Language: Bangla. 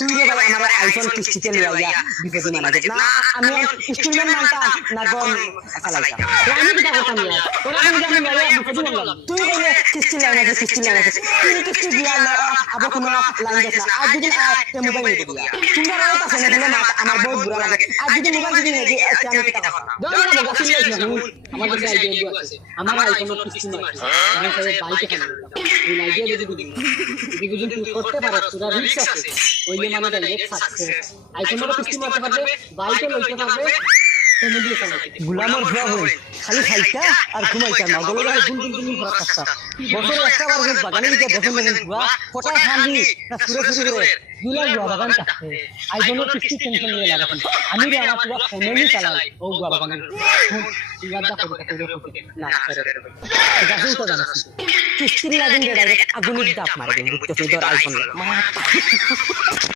তুই রে ভাই আমার আইফোন কিস্তিতে লইয়া বিপদে মানা দে না আমি ইনস্টলমেন্ট মানতাম না গন চালাইতাম আমি কি করতাম না তোরা যদি আমি লইয়া বিপদে মানলাম তুই কইলে কিস্তি লাইনা তুই কিস্তি দিয়া আবার কোন লাইন দেখ না আজ যদি মোবাইল নিয়ে দিয়া তুমি আর কথা শুনে দিলে না আমার বহুত বুড়া লাগে আজ যদি মোবাইল যদি নিয়ে আমি কি কথা দরকার না গাছ লাইনা আমার কাছে আইডিয়া আছে আমার আইফোন কিস্তি মারছে আমি সবাই বাইকে খাই এই আইডিয়া যদি যদি তুই করতে পারছ তোরা রিস্ক আছে ওইলে মানে ডাইরেক্ট সাকসেস আইফোনের কিস্তি মারতে পারবে বাইকে লইতে পারবে ফ্যামিলি চালাতে গুলামর ভরা হই খালি খাইতা আর ঘুমাইতা না গলো গায় গুন ভরা থাকতা বছরে একটা বার গেল বাগানে গিয়ে দেখেন না বুয়া ফটা খালি না সুরে করে দুলা বুয়া বাগান থাকে আইফোনের কিস্তি টেনশন নিয়ে লাগাতেন আমি রে আমার পুরো ফ্যামিলি চালাই ও বুয়া বাগানে ইয়াদা করে না গাছই তো জানাস কিস্তি লাগিন রে ডাইরেক্ট আগুনের দাপ মারে দিন বুঝতে তোর আইফোন